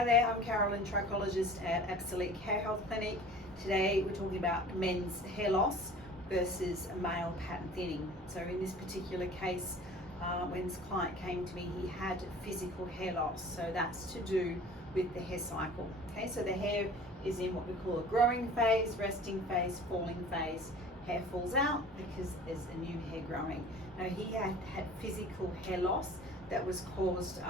Hi there, I'm Carolyn, Trichologist at Absolique Hair Health Clinic. Today we're talking about men's hair loss versus male pattern thinning. So in this particular case, when this client came to me, he had physical hair loss. So that's to do with the hair cycle. Okay, so the hair is in what we call a growing phase, resting phase, falling phase. Hair falls out because there's a new hair growing. Now he had physical hair loss that was caused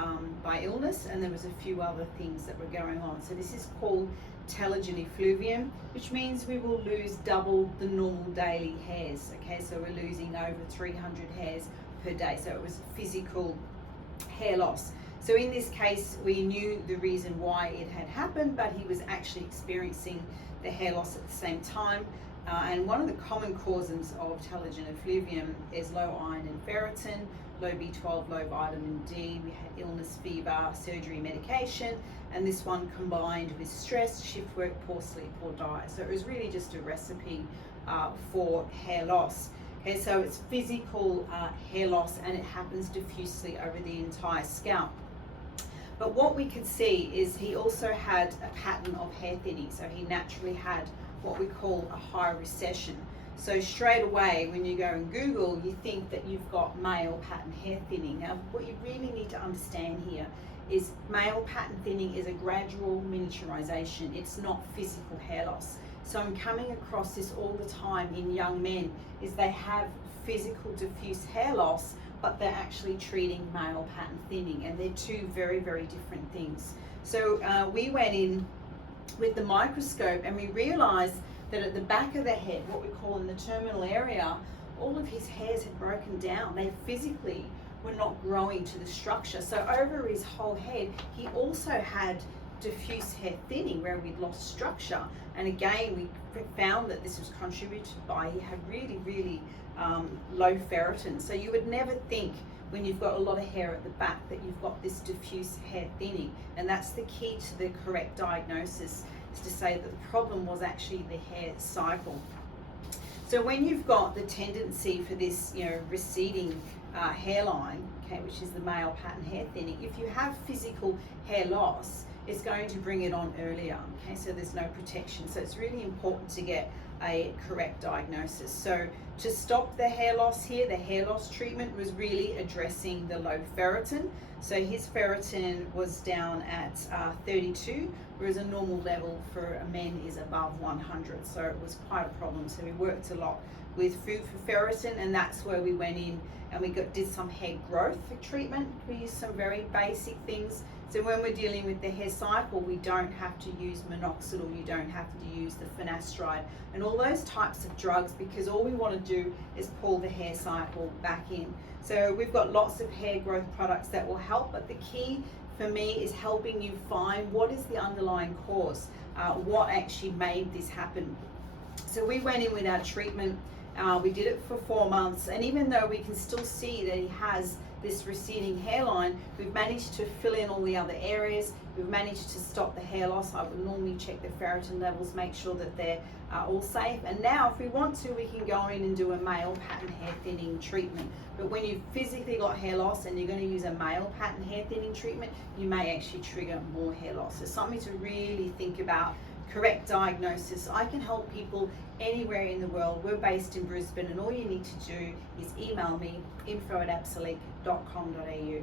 by illness, and there was a few other things that were going on. So this is called Telogen effluvium, which means we will lose double the normal daily hairs. Okay, so we're losing over 300 hairs per day. So it was physical hair loss. So in this case, we knew the reason why it had happened, but he was actually experiencing the hair loss at the same time. And one of the common causes of telogen effluvium is low iron and ferritin, low B12, low vitamin D. We had illness, fever, surgery, medication, and this one combined with stress, shift work, poor sleep, poor diet. So it was really just a recipe for hair loss. Okay, so it's physical hair loss, and it happens diffusely over the entire scalp. But what we could see is he also had a pattern of hair thinning. So he naturally had what we call a high recession. So straight away, when you go and Google, you think that you've got male pattern hair thinning. Now, what you really need to understand here is male pattern thinning is a gradual miniaturisation. It's not physical hair loss. So I'm coming across this all the time in young men, is they have physical diffuse hair loss, but they're actually treating male pattern thinning, and they're two very, very different things. So we went in with the microscope and we realized that at the back of the head, what we call in the terminal area, all of his hairs had broken down. They physically were not growing to the structure. So over his whole head, he also had diffuse hair thinning where we'd lost structure. And again, we found that this was contributed by he had really, really low ferritin. So you would never think when you've got a lot of hair at the back that you've got this diffuse hair thinning. And that's the key to the correct diagnosis, is to say that the problem was actually the hair cycle. So when you've got the tendency for this, receding hairline, okay, which is the male pattern hair thinning, if you have physical hair loss, it's going to bring it on earlier, okay, so there's no protection. So it's really important to get a correct diagnosis. So to stop the hair loss here, the hair loss treatment was really addressing the low ferritin. So his ferritin was down at 32, whereas a normal level for men is above 100. So it was quite a problem. So we worked a lot with food for ferritin, and that's where we went in and we did some hair growth treatment. We used some very basic things. So when we're dealing with the hair cycle, we don't have to use minoxidil, you don't have to use the finasteride and all those types of drugs, because all we want to do is pull the hair cycle back in. So we've got lots of hair growth products that will help, but the key for me is helping you find what is the underlying cause, what actually made this happen. So we went in with our treatment, we did it for 4 months, and even though we can still see that he has this receding hairline, we've managed to fill in all the other areas. We've managed to stop the hair loss. I would normally check the ferritin levels, make sure that they're all safe. And now if we want to, we can go in and do a male pattern hair thinning treatment. But when you've physically got hair loss and you're going to use a male pattern hair thinning treatment, you may actually trigger more hair loss. So something to really think about. Correct diagnosis. I can help people anywhere in the world. We're based in Brisbane, and all you need to do is email me, info@absolique.com.au.